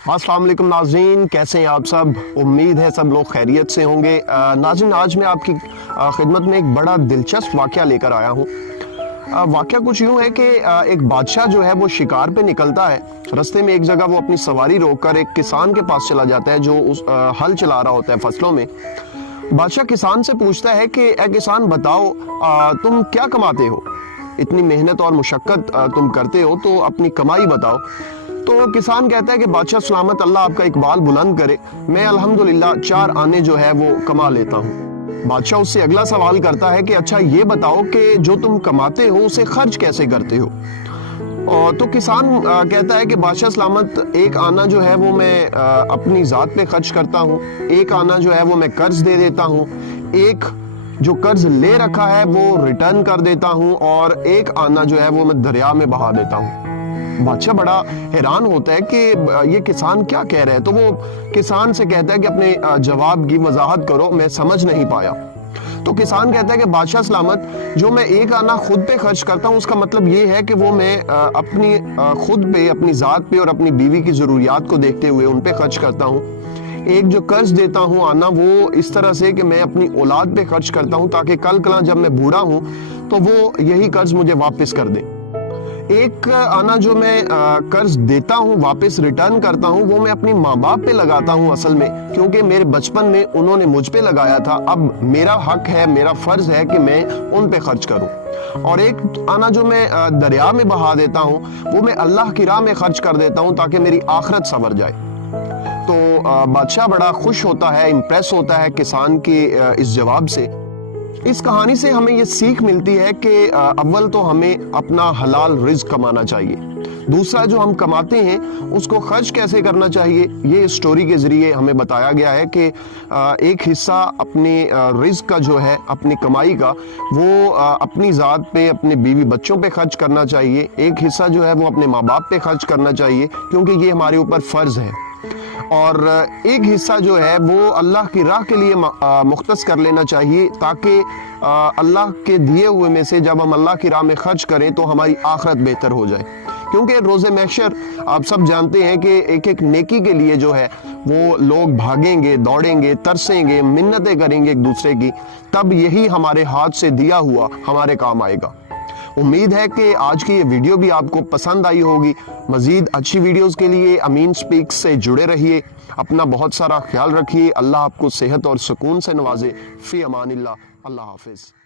अस्सलाम वालेकुम नाज़रीन, कैसे हैं आप सब। उम्मीद है सब लोग खैरियत से होंगे। नाज़रीन, आज मैं आपकी खिदमत में एक बड़ा दिलचस्प वाक़या लेकर आया हूँ। वाक़या कुछ यूँ है कि एक बादशाह जो है वो शिकार पे निकलता है। रास्ते में एक जगह वो अपनी सवारी रोककर एक किसान के पास चला जाता है जो हल चला रहा होता है फसलों में। बादशाह किसान से पूछता है कि ए किसान, बताओ तुम क्या कमाते हो, इतनी मेहनत और मुशक्क़त तुम करते हो, तो अपनी कमाई बताओ। तो किसान कहता है कि बादशाह सलामत, अल्लाह आपका इकबाल बुलंद करे, मैं अल्हम्दुलिल्लाह 4 आने जो है वो कमा लेता हूँ। बादशाह उससे अगला सवाल करता है कि अच्छा ये बताओ कि जो तुम कमाते हो उसे खर्च कैसे करते हो। और तो किसान कहता है कि बादशाह सलामत, 1 आना जो है वो मैं अपनी ज़ात पे खर्च करता हूँ, 1 आना जो है वो मैं कर्ज दे देता हूँ, 1 जो कर्ज ले रखा है वो रिटर्न कर देता हूँ, और 1 आना जो है वो मैं दरिया में बहा देता हूँ। बादशाह बड़ा हैरान होता है कि ये किसान क्या कह रहे हैं। तो वो किसान से कहता है कि अपने जवाब की वजाहत करो, मैं समझ नहीं पाया। तो किसान कहता है कि बादशाह सलामत, जो मैं 1 आना खुद पे खर्च करता हूँ उसका मतलब ये है कि वो मैं अपनी खुद पे, अपनी ज़ात पे और अपनी बीवी की ज़रूरियात को देखते हुए उन पे खर्च करता हूँ। 1 जो कर्ज देता हूँ आना, वो इस तरह से कि मैं अपनी औलाद पे खर्च करता हूँ ताकि कल कल जब मैं बूढ़ा हूँ तो वो यही कर्ज मुझे वापस कर दे। 1 आना जो मैं कर्ज देता हूँ वापस रिटर्न करता हूँ, वो मैं अपनी माँ बाप पे लगाता हूँ असल में, क्योंकि मेरे बचपन में उन्होंने मुझ पे लगाया था। अब मेरा हक है, मेरा फर्ज है कि मैं उन पे खर्च करूँ। और 1 आना जो मैं दरिया में बहा देता हूँ, वो मैं अल्लाह की राह में खर्च कर देता हूँ ताकि मेरी आखिरत संवर जाए। तो बादशाह बड़ा खुश होता है, इम्प्रेस होता है किसान के इस जवाब से। इस कहानी से हमें ये सीख मिलती है कि अव्वल तो हमें अपना हलाल रिज़्क कमाना चाहिए, दूसरा जो हम कमाते हैं उसको खर्च कैसे करना चाहिए। ये स्टोरी के ज़रिए हमें बताया गया है कि एक हिस्सा अपने रिज़्क का जो है, अपनी कमाई का, वो अपनी ज़ात पे, अपने बीवी बच्चों पे खर्च करना चाहिए। एक हिस्सा जो है वो अपने माँ बाप पे खर्च करना चाहिए, क्योंकि ये हमारे ऊपर फ़र्ज़ है। और 1 हिस्सा जो है वो अल्लाह की राह के लिए मुख्तस कर लेना चाहिए, ताकि अल्लाह के दिए हुए में से जब हम अल्लाह की राह में खर्च करें तो हमारी आखिरत बेहतर हो जाए। क्योंकि रोज़े महशर आप सब जानते हैं कि एक नेकी के लिए जो है वो लोग भागेंगे, दौड़ेंगे, तरसेंगे, मिन्नतें करेंगे एक दूसरे की, तब यही हमारे हाथ से दिया हुआ हमारे काम आएगा। उम्मीद है कि आज की ये वीडियो भी आपको पसंद आई होगी। मज़ीद अच्छी वीडियोस के लिए अमीन स्पीक्स से जुड़े रहिए। अपना बहुत सारा ख्याल रखिए। अल्लाह आपको सेहत और सुकून से नवाजे। फ़ी अमानिल्लाह। अल्लाह हाफ़िज़।